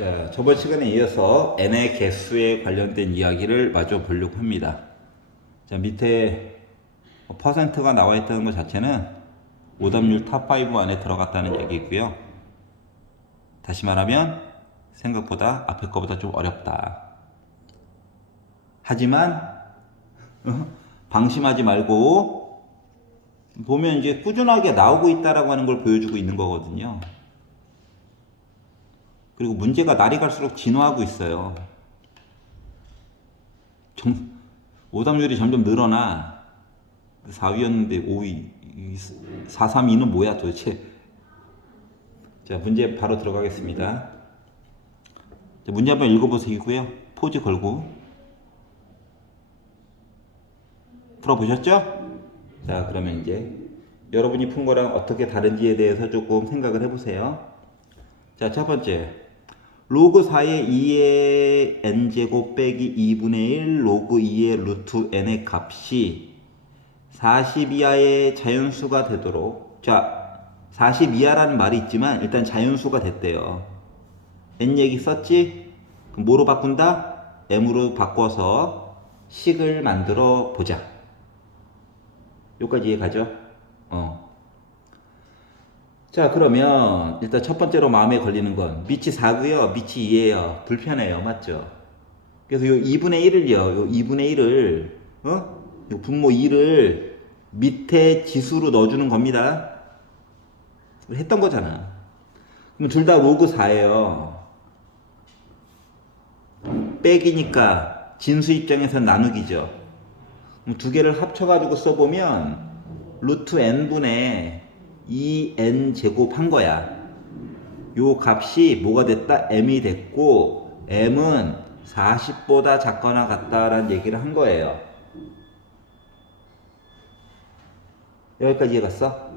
자, 저번 시간에 이어서 n의 개수에 관련된 이야기를 마저 보려고 합니다. 자, 밑에 퍼센트가 나와 있다는 것 자체는 오답률 탑5 안에 들어갔다는 얘기고요. 다시 말하면 생각보다 앞에 거보다 좀 어렵다. 하지만 방심하지 말고 보면 이제 꾸준하게 나오고 있다라고 하는 걸 보여주고 있는 거거든요. 그리고 문제가 날이 갈수록 진화하고 있어요. 오답률이 점점 늘어나. 4위였는데 5위, 4, 3, 2는 뭐야 도대체? 자, 문제 바로 들어가겠습니다. 자, 문제 한번 읽어보시고요. 포즈 걸고. 풀어보셨죠? 자, 그러면 이제 여러분이 푼 거랑 어떻게 다른지에 대해서 조금 생각을 해보세요. 자, 첫 번째. 로그 4의 2의 n제곱 빼기 2분의 1 로그 2의 루트 n의 값이 40 이하의 자연수가 되도록, 자, 40 이하라는 말이 있지만 일단 자연수가 됐대요. n 얘기 썼지? 그럼 뭐로 바꾼다? m으로 바꿔서 식을 만들어 보자. 여기까지 이해가죠? 자, 그러면 일단 첫 번째로 마음에 걸리는 건 밑이 4고요, 밑이 2예요. 불편해요. 맞죠? 그래서 요 2분의 1을요, 요 2분의 1을, 요 분모 2를 밑에 지수로 넣어주는 겁니다. 했던 거잖아. 그럼 둘 다 로그 4예요. 빼기니까 진수 입장에서 나누기죠. 그럼 두 개를 합쳐가지고 써보면 루트 n분의 2n 제곱 한 거야. 요 값이 뭐가 됐다? m이 됐고, m은 40보다 작거나 같다라는 얘기를 한 거예요. 여기까지 해봤어?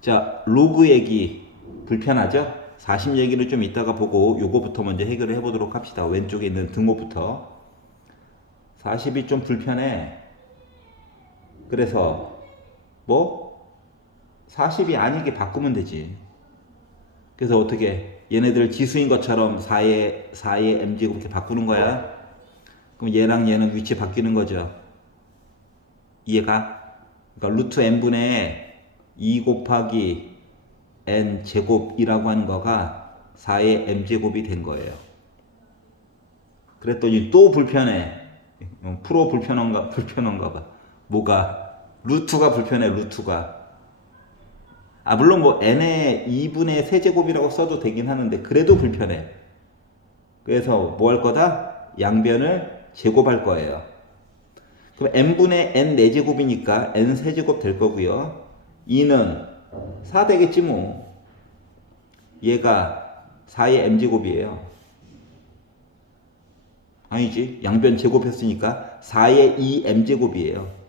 자, 로그 얘기 불편하죠? 40 얘기를 좀 이따가 보고 요거부터 먼저 해결을 해보도록 합시다. 왼쪽에 있는 등호부터. 40이 좀 불편해. 그래서 뭐 40이 아니게 바꾸면 되지. 그래서 어떻게 얘네들 지수인 것처럼 4의 m제곱 이렇게 바꾸는 거야. 그럼 얘랑 얘는 위치 바뀌는 거죠. 이해가? 그러니까 루트 n분의 2 곱하기 n 제곱이라고 하는 거가 4의 m제곱이 된 거예요. 그랬더니 또 불편해. 프로 불편한가 봐. 뭐가? 루트가 불편해, 루트가. 아, 물론 뭐 n의 2분의 세제곱이라고 써도 되긴 하는데 그래도 불편해. 그래서 뭐 할 거다? 양변을 제곱할 거예요. 그럼 n분의 n 4제곱이니까 n 세제곱 될 거고요. 2는 4 되겠지 뭐. 얘가 4의 m제곱이에요. 아니지. 양변 제곱했으니까 4의 2m제곱이에요.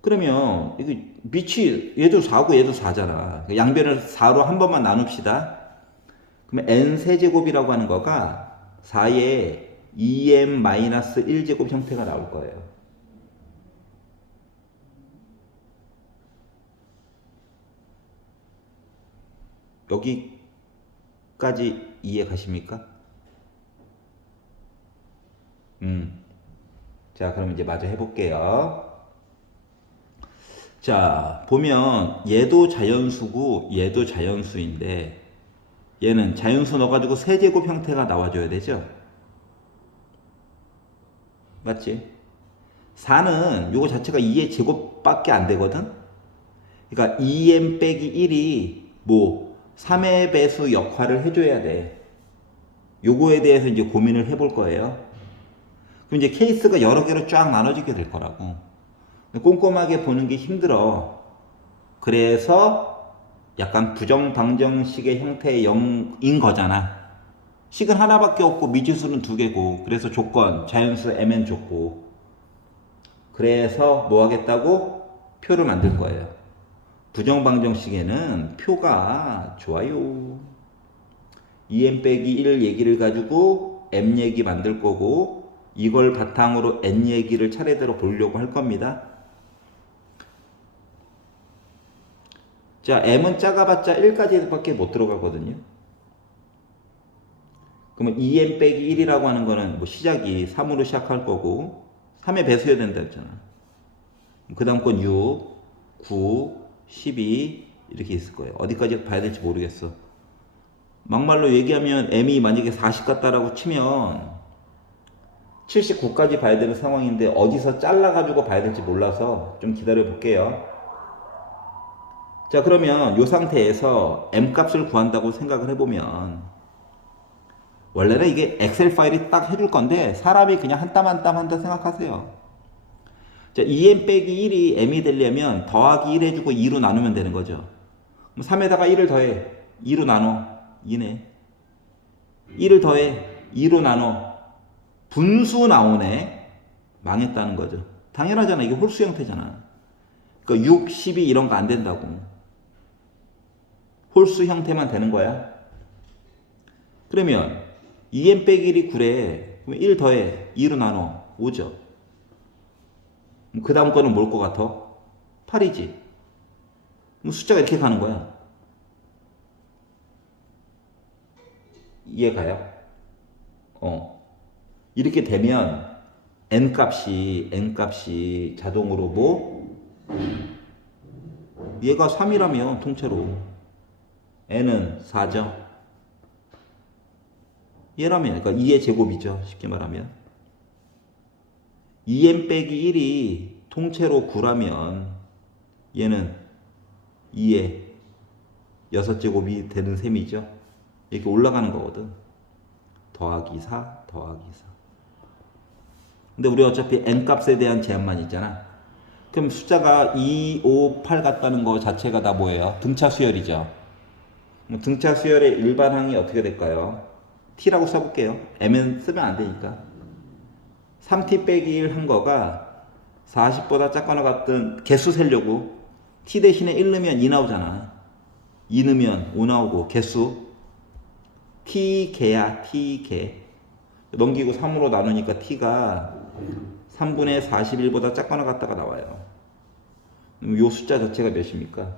그러면 이게 밑이 얘도 4고 얘도 4잖아. 양변을 4로 한 번만 나눕시다. 그러면 n 세제곱이라고 하는 거가 4의 2m-1제곱 형태가 나올 거예요. 여기까지 이해 가십니까? 자, 그럼 이제 마저 해볼게요. 자, 보면 얘도 자연수고 얘도 자연수인데 얘는 자연수 넣어가지고 세제곱 형태가 나와줘야 되죠? 맞지? 4는 요거 자체가 2의 제곱밖에 안 되거든? 그러니까 2m 빼기 1이 뭐 3의 배수 역할을 해줘야 돼. 요거에 대해서 이제 고민을 해볼 거예요. 그럼 이제 케이스가 여러 개로 쫙 나눠지게 될 거라고. 꼼꼼하게 보는 게 힘들어. 그래서 약간 부정방정식의 형태의 0인 거잖아. 식은 하나밖에 없고 미지수는 두 개고, 그래서 조건 자연수 mn 줬고, 그래서 뭐 하겠다고? 표를 만들 거예요. 부정방정식에는 표가 좋아요. 2m 빼기 1 얘기를 가지고 m 얘기 만들 거고, 이걸 바탕으로 n 얘기를 차례대로 보려고 할 겁니다. 자, m은 작아봤자 1까지밖에 못 들어가거든요. 그러면 2m 빼기 1이라고 하는 거는 뭐 시작이 3으로 시작할 거고 3의 배수여야 된다 했잖아. 그 다음 건 6, 9, 12 이렇게 있을 거예요. 어디까지 봐야 될지 모르겠어. 막말로 얘기하면 m이 만약에 40 같다라고 치면 79까지 봐야 되는 상황인데 어디서 잘라가지고 봐야 될지 몰라서 좀 기다려 볼게요. 자, 그러면 이 상태에서 m 값을 구한다고 생각을 해보면 원래는 이게 엑셀 파일이 딱 해줄 건데 사람이 그냥 한 땀 한 땀 한다 생각하세요. 자, 2m 빼기 1이 m이 되려면 더하기 1 해주고 2로 나누면 되는 거죠. 그럼 3에다가 1을 더해 2로 나눠 2네. 1을 더해 2로 나눠 분수 나오네. 망했다는 거죠. 당연하잖아. 이게 홀수 형태잖아. 그러니까 6, 12 이런 거 안 된다고. 홀수 형태만 되는 거야. 그러면 2m 빼기 1이 9래. 그러면 1 더해 2로 나눠 5죠. 그 다음 거는 뭘 것 같아? 8이지. 그럼 숫자가 이렇게 가는 거야. 이해가요? 이렇게 되면 n 값이 자동으로 뭐? 얘가 3이라면 통째로 n은 4죠. 얘라면 그러니까 2의 제곱이죠. 쉽게 말하면 2m 빼기 1이 통째로 9라면 얘는 2의 6제곱이 되는 셈이죠. 이렇게 올라가는 거거든. 더하기 4 더하기 4. 근데 우리 어차피 n값에 대한 제한만 있잖아. 그럼 숫자가 2, 5, 8 같다는 거 자체가 다 뭐예요? 등차 수열이죠. 등차 수열의 일반항이 어떻게 될까요? t라고 써볼게요. m은 쓰면 안 되니까. 3t 빼기 1 한 거가 40보다 작거나 같은 개수 세려고 t 대신에 1 넣으면 2 나오잖아. 2 넣으면 5 나오고 개수 t개야 t개. 넘기고 3으로 나누니까 t가 3분의 41보다 작거나 같다가 나와요. 이 숫자 자체가 몇입니까?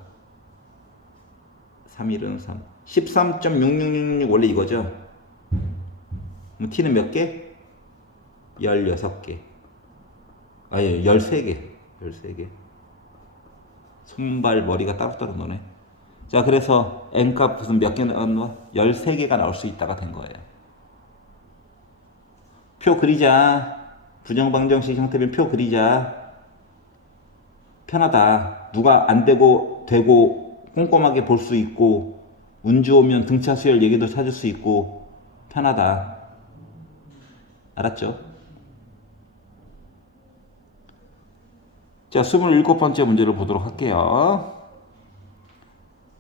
3일은 3. 13.6666 원래 이거죠? 그럼 t는 몇 개? 16개. 아니, 13개. 13개. 손발 머리가 따로따로 노네. 자, 그래서 n값은 몇 개 나왔나? 13개가 나올 수 있다가 된 거예요. 표 그리자. 부정방정식 형태면 표 그리자. 편하다. 누가 안 되고 꼼꼼하게 볼 수 있고 운 좋으면 등차 수열 얘기도 찾을 수 있고 편하다. 알았죠? 자, 27번째 문제를 보도록 할게요.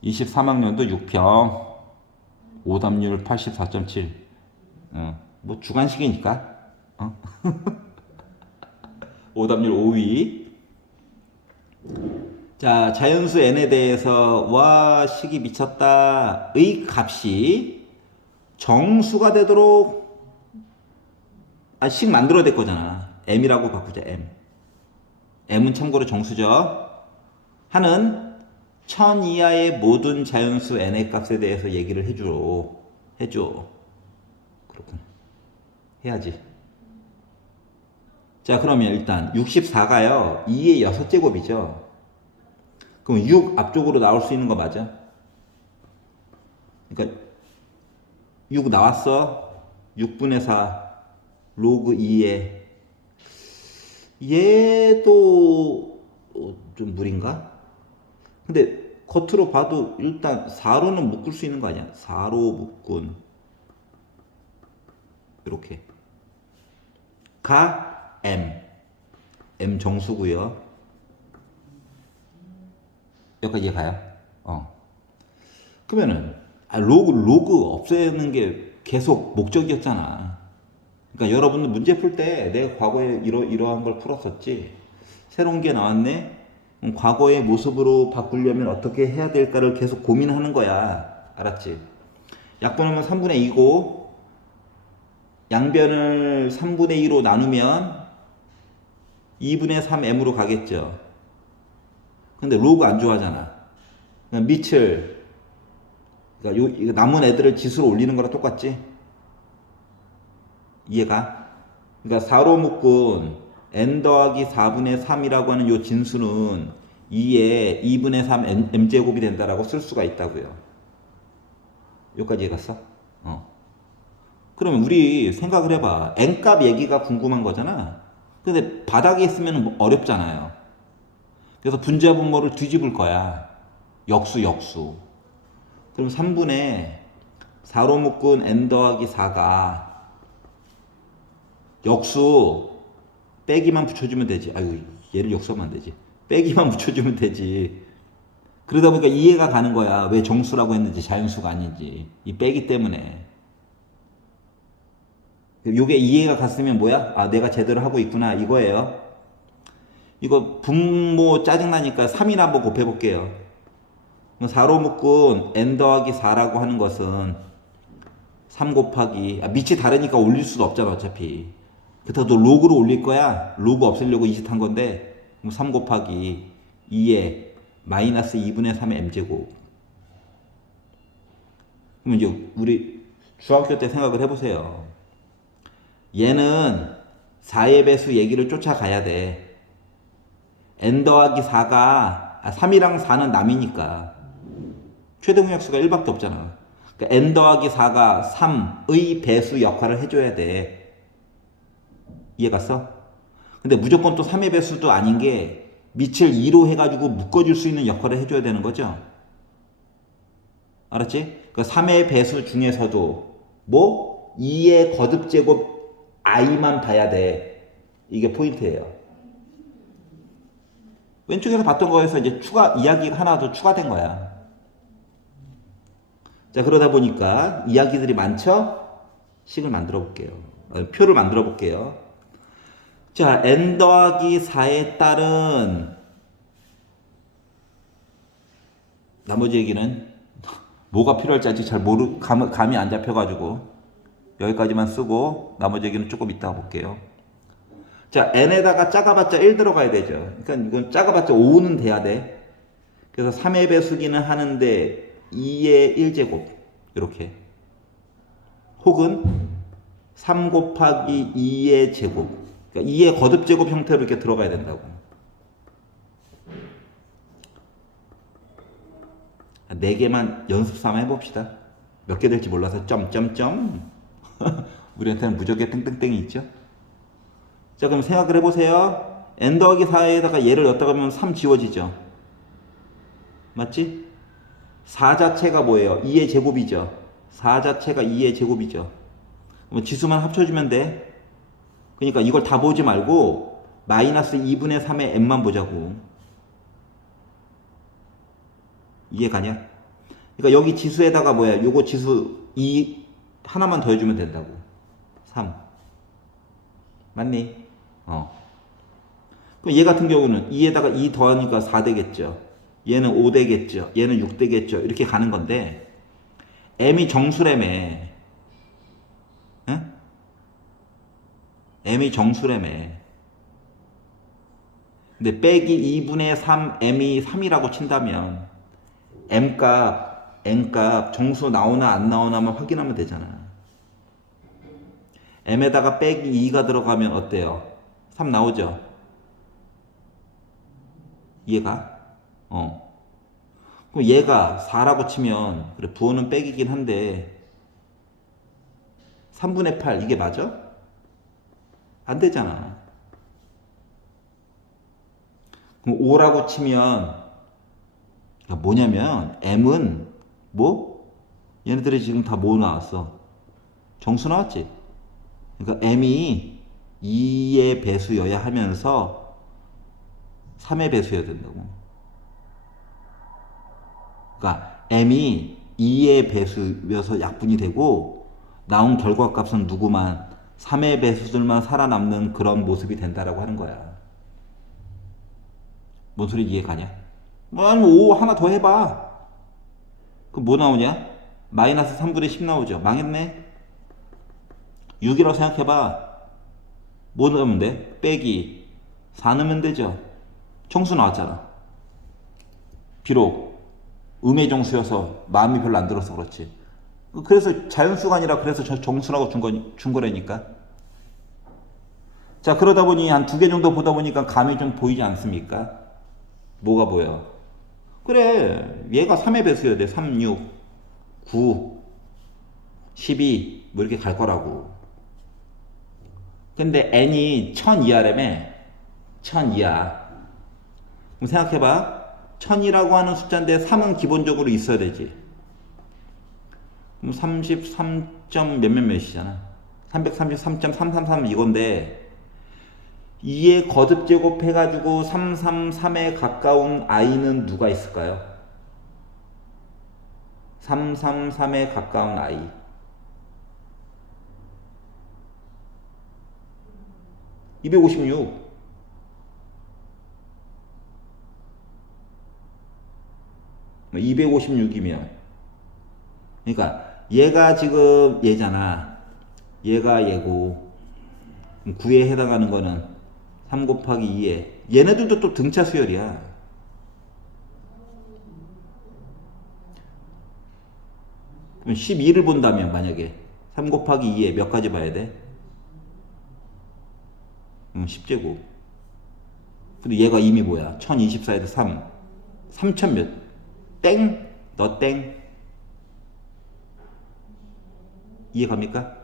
23학년도 6평 오답률 84.7. 뭐 주관식이니까 오답률 5위. 자, 자연수 n에 대해서 와 식이 미쳤다의 값이 정수가 되도록 식 만들어야 될 거잖아. m이라고 바꾸자. m은 참고로 정수죠. 하는 1000 이하의 모든 자연수 n의 값에 대해서 얘기를 해줘. 그렇구나. 해야지. 자, 그러면 일단 64가요. 2의 6제곱이죠. 그럼 6 앞쪽으로 나올 수 있는 거 맞아? 그러니까 6 나왔어. 6분의 4 로그 2에 얘도 좀 무리인가? 근데 겉으로 봐도 일단 4로는 묶을 수 있는 거 아니야? 4로 묶은 이렇게 가 m 정수고요. 여기까지 가요? 그러면은 로그 없애는 게 계속 목적이었잖아. 그러니까 여러분들 문제 풀 때 내가 과거에 이러한 걸 풀었었지. 새로운 게 나왔네. 과거의 모습으로 바꾸려면 어떻게 해야 될까를 계속 고민하는 거야. 알았지? 약분하면 3분의 2고 양변을 3분의 2로 나누면 2분의 3m으로 가겠죠. 근데 로그 안 좋아하잖아. 밑을, 그러니까 이거 남은 애들을 지수로 올리는 거랑 똑같지? 이해가? 그러니까 4로 묶은 n 더하기 4분의 3이라고 하는 요 진수는 2에 2분의 3 m제곱이 된다라고 쓸 수가 있다고요. 여기까지 해갔어? 그러면 우리 생각을 해봐. n값 얘기가 궁금한 거잖아. 근데 바닥에 있으면 어렵잖아요. 그래서 분자 분모를 뒤집을 거야. 역수. 그럼 3분의 4로 묶은 n 더하기 4가 역수 빼기만 붙여주면 되지. 아유, 얘를 역수하면 안 되지. 빼기만 붙여주면 되지. 그러다 보니까 이해가 가는 거야. 왜 정수라고 했는지 자연수가 아닌지. 이 빼기 때문에. 요게 이해가 갔으면 뭐야? 아, 내가 제대로 하고 있구나. 이거예요. 이거 분모 짜증나니까 3이나 한번 곱해볼게요. 4로 묶은 n 더하기 4라고 하는 것은 3 곱하기, 밑이 다르니까 올릴 수도 없잖아, 어차피. 그렇다고 로그로 올릴 거야? 로그 없애려고 이 짓 한 건데, 3 곱하기 2에 마이너스 2분의 3의 m제곱. 그러면 이제 우리 중학교 때 생각을 해보세요. 얘는 4의 배수 얘기를 쫓아가야 돼. n 더하기 4가, 3이랑 4는 남이니까. 최대공약수가 1밖에 없잖아. 그러니까 n 더하기 4가 3의 배수 역할을 해줘야 돼. 이해 갔어? 근데 무조건 또 3의 배수도 아닌 게 밑을 2로 해가지고 묶어줄 수 있는 역할을 해줘야 되는 거죠. 알았지? 그 3의 배수 중에서도 뭐 2의 거듭제곱 i만 봐야 돼. 이게 포인트예요. 왼쪽에서 봤던 거에서 이제 이야기가 하나 더 추가된 거야. 자, 그러다 보니까 이야기들이 많죠? 식을 만들어 볼게요. 표를 만들어 볼게요. 자, n 더하기 4에 따른 나머지 얘기는 뭐가 필요할지 아직 잘 감이 안 잡혀가지고 여기까지만 쓰고 나머지 얘기는 조금 이따가 볼게요. 자, n에다가 작아봤자 1 들어가야 되죠. 그러니까 이건 작아봤자 5는 돼야 돼. 그래서 3의 배수기는 하는데 2의 1제곱 이렇게, 혹은 3 곱하기 2의 제곱, 그러니까 2의 거듭제곱 형태로 이렇게 들어가야 된다고. 4개만 연습 삼아 해봅시다. 몇 개 될지 몰라서 점점점. 우리한테는 무적의 땡땡땡이 있죠. 자, 그럼 생각을 해보세요. n 더하기 4에다가 얘를 넣었다가 하면 3 지워지죠. 맞지? 4 자체가 뭐예요? 2의 제곱이죠. 4 자체가 2의 제곱이죠. 그럼 지수만 합쳐주면 돼. 그러니까 이걸 다 보지 말고 마이너스 2분의 3의 m만 보자고. 이해 가냐? 그러니까 여기 지수에다가 뭐야? 요거 지수 2 하나만 더해주면 된다고. 3. 맞니? 그럼 얘 같은 경우는 2에다가 2 더하니까 4 되겠죠. 얘는 5 되겠죠. 얘는 6 되겠죠. 이렇게 가는 건데, m이 정수라며. 응? m이 정수라며. 근데 빼기 2분의 3 m이 3이라고 친다면 m값, n값 정수 나오나 안 나오나만 확인하면 되잖아. m에다가 빼기 2가 들어가면 어때요? 3 나오죠? 이해가? 그럼 얘가 4라고 치면, 그래, 부호는 빼기긴 한데 3분의 8 이게 맞아? 안 되잖아. 그럼 5라고 치면 뭐냐면 m은 뭐? 얘네들이 지금 다 뭐 나왔어? 정수 나왔지? 그러니까 m이 2의 배수여야 하면서 3의 배수여야 된다고. 그러니까 m이 2의 배수여서 약분이 되고 나온 결과값은 누구만 3의 배수들만 살아남는 그런 모습이 된다라고 하는 거야. 뭔 소리 이해 가냐? 뭐 아니면 5 하나 더 해봐. 그럼 뭐 나오냐? 마이너스 3분의 10 나오죠. 망했네. 6이라고 생각해봐. 뭐 넣으면 돼? 빼기 4 넣으면 되죠. 정수 나왔잖아. 비록 음의 정수여서 마음이 별로 안 들어서 그렇지. 그래서 자연수가 아니라 그래서 저 정수라고 준 거라니까. 자, 그러다 보니 한 두 개 정도 보다 보니까 감이 좀 보이지 않습니까? 뭐가 보여? 그래, 얘가 3의 배수여야 돼. 3, 6, 9, 12, 뭐 이렇게 갈 거라고. 근데 n이 1002하라며. 1002야. 그럼 생각해봐. 1000이라고 하는 숫자인데 3은 기본적으로 있어야 되지. 그럼 33점 몇몇몇이잖아. 333.333 이건데 2의 거듭 제곱해가지고 333에 가까운 i는 누가 있을까요? 333에 가까운 i. 256. 뭐 256이면 그러니까 얘가 지금 얘잖아. 얘가 얘고 9에 해당하는 거는 3 곱하기 2에 얘네들도 또 등차 수열이야. 그럼 12를 본다면 만약에 3 곱하기 2에 몇 가지 봐야 돼? 10제곱. 근데 얘가 이미 뭐야? 1024에서 3. 3000 몇? 땡? 너 땡? 이해 갑니까?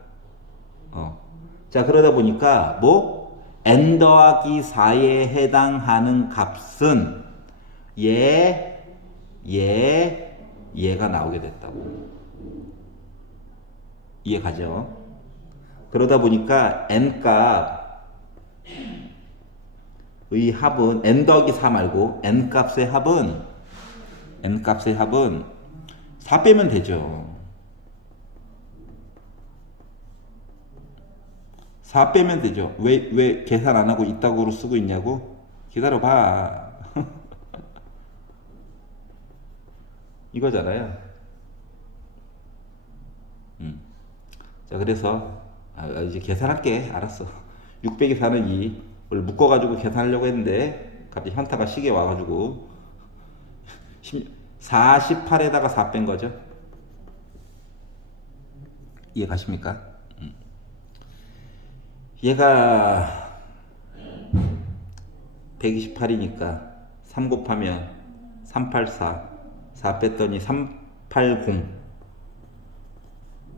자, 그러다 보니까 뭐? n 더하기 4에 해당하는 값은 얘가 나오게 됐다고. 이해 가죠? 그러다 보니까 n 값의 합은 n 더하기 4 말고 n 값의 합은 4 빼면 되죠. 4 빼면 되죠. 왜 계산 안 하고 이따구로 쓰고 있냐고? 기다려봐. 이거잖아요. 자, 그래서 이제 계산할게. 알았어. 600이 4는 2. 원래 묶어가지고 계산하려고 했는데 갑자기 현타가 시계 와가지고 48에다가 4 뺀 거죠. 이해 가십니까? 얘가 128이니까 3 곱하면 384, 4 뺐더니 380.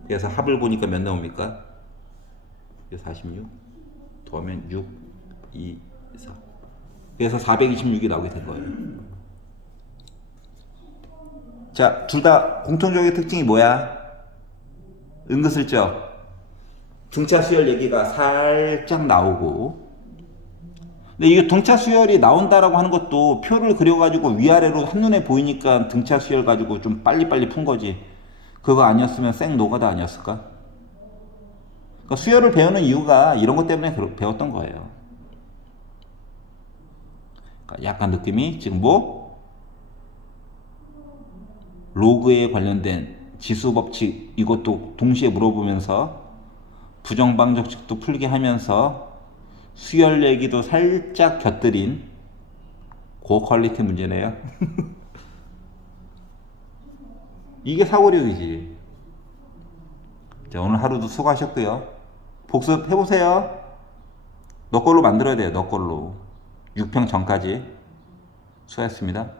그래서 합을 보니까 몇 나옵니까? 46 더하면 6, 2, 4. 그래서 426이 나오게 된 거예요. 자, 둘 다 공통적인 특징이 뭐야? 은근슬쩍 등차 수열 얘기가 살짝 나오고. 근데 이게 등차 수열이 나온다라고 하는 것도 표를 그려가지고 위아래로 한눈에 보이니까 등차 수열 가지고 좀 빨리빨리 푼 거지. 그거 아니었으면 생 노가다 아니었을까? 그러니까 수열을 배우는 이유가 이런 것 때문에 배웠던 거예요. 그러니까 약간 느낌이 지금 뭐 로그에 관련된 지수 법칙 이것도 동시에 물어보면서 부정방정식도 풀게 하면서 수열 얘기도 살짝 곁들인 고퀄리티 문제네요. 이게 사고력이지. 자, 오늘 하루도 수고하셨고요. 복습해보세요. 너 걸로 만들어야 돼요. 너 걸로. 6평 전까지. 수고하셨습니다.